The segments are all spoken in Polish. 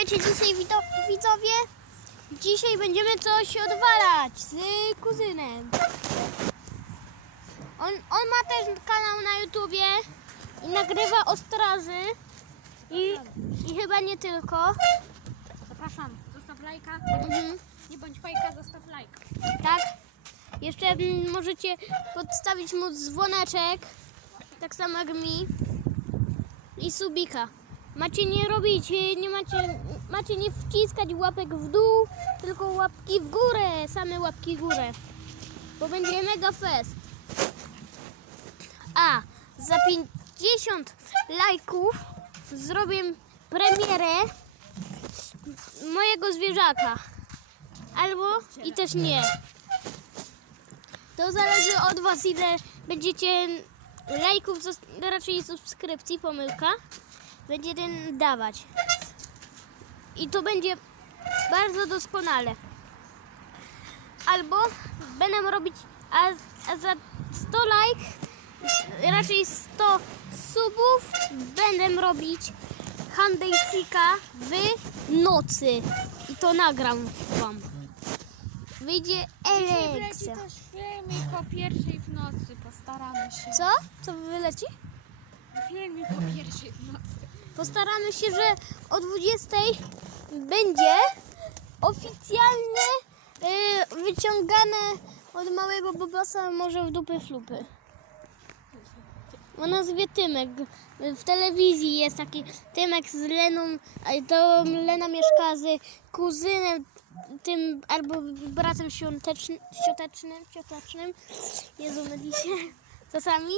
Witajcie dzisiaj widzowie. Dzisiaj będziemy coś odwalać z kuzynem. On, on ma też kanał na YouTubie i nagrywa o straży. I, I chyba nie tylko. Zapraszam, zostaw lajka. Mhm. Nie bądź fajka, zostaw lajka. Tak. Jeszcze mm, możecie podstawić mu dzwoneczek. Tak samo jak mi. I subika. Macie nie robić, y, nie macie, macie nie wciskać łapek w dół, tylko łapki w górę, same łapki w górę. Bo będzie mega fest. A za 50 lajków zrobię premierę mojego zwierzaka. Albo i też nie. To zależy od Was, ile będziecie lajków, raczej subskrypcji, pomyłka, będziecie dawać. I to będzie bardzo doskonale. Albo będę robić, a, a za 100 lajk, raczej 100 subów, będę robić Handelsika w nocy. I to nagram Wam. Wyjdzie elekcja. też filmik o pierwszej w nocy. Postaramy się. Co? Co wyleci? Filmik o pierwszej w nocy. Postaramy się, że o 20 będzie oficjalnie y, wyciągane od małego Bobasa może w dupy flupy. O nazwie Tymek. W telewizji jest taki Tymek z Leną, to Lena mieszka z kuzynem tym albo bratem świątecznym, świątecznym, świątecznym. Jezu, myli się czasami.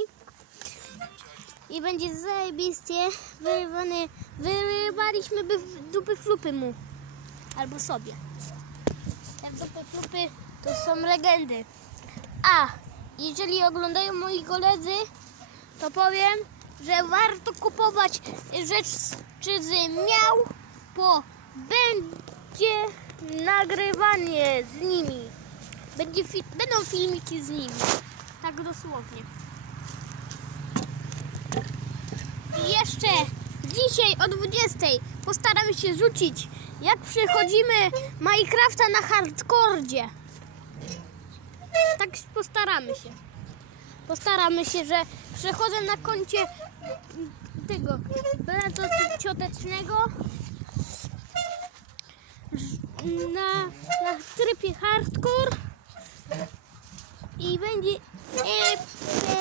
I będzie zajebiście wyrywany. Wyrywaliśmy by dupy flupy mu. Albo sobie. Te dupy flupy to są legendy. A jeżeli oglądają moi koledzy, to powiem, że warto kupować rzecz czy z miał, bo będzie nagrywanie z nimi. Będzie fi- będą filmiki z nimi. Tak dosłownie. I jeszcze dzisiaj o 20 postaramy się rzucić, jak przechodzimy Minecrafta na hardcordzie. Tak postaramy się. Postaramy się, że przechodzę na koncie tego brata ciotecznego na, na trybie hardcore i będzie e,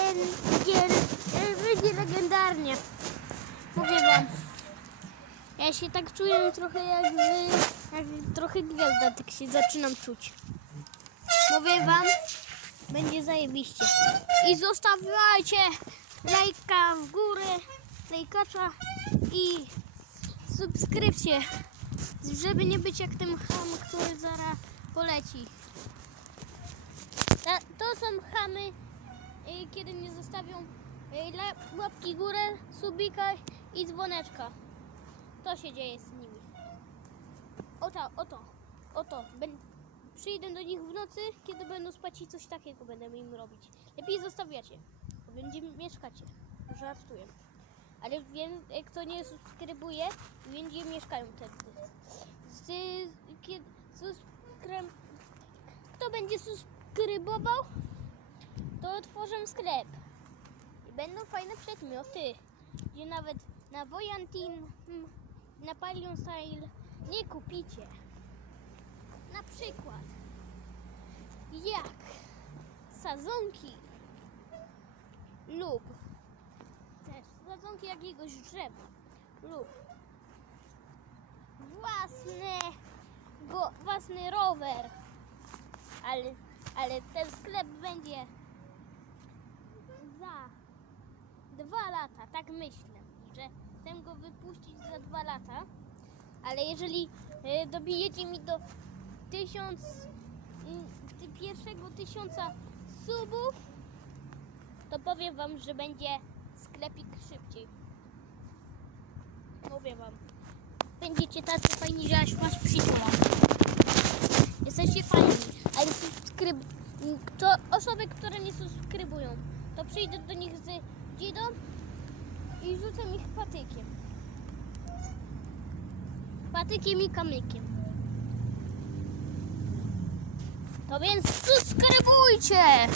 będzie. Mówię wam. Ja się tak czuję trochę jak, jak trochę gwiazda, tak się zaczynam czuć. Mówię wam, będzie zajebiście. I zostawiajcie lajka w górę, lajkacza i subskrypcję, żeby nie być jak ten ham, który zaraz poleci. To są chamy, y, kiedy nie zostawią y, łapki górę, subika i dzwoneczka. To się dzieje z nimi. Oto, oto, oto. Przyjdę do nich w nocy, kiedy będą spać i coś takiego będę im robić. Lepiej zostawiacie, bo będzie mieszkacie. Żartuję. Ale wiem, kto nie subskrybuje, będzie mieszkają wtedy. Z, kiedy, subskrym, kto będzie subskrybował, to otworzę sklep. I będą fajne przedmioty, gdzie nawet na Voyantin, mm, na Palion Style nie kupicie. Na przykład jak sadzonki lub też sadzonki jakiegoś drzewa lub własne, go, własny rower. Ale, ale ten sklep będzie za dwa lata, tak myślę, że chcę go wypuścić za dwa lata. Ale jeżeli e, dobijecie mi do tysiąc, mm, pierwszego tysiąca subów, to powiem wam, że będzie sklepik szybciej. Mówię wam. Będziecie tacy fajni, że aż was przyjmą. Jesteście fajni, ale subskryb... To osoby, które nie subskrybują, to przyjdę do nich z dzidą i rzucę ich patykiem. patykiem i kamykiem. To więc subskrybujcie!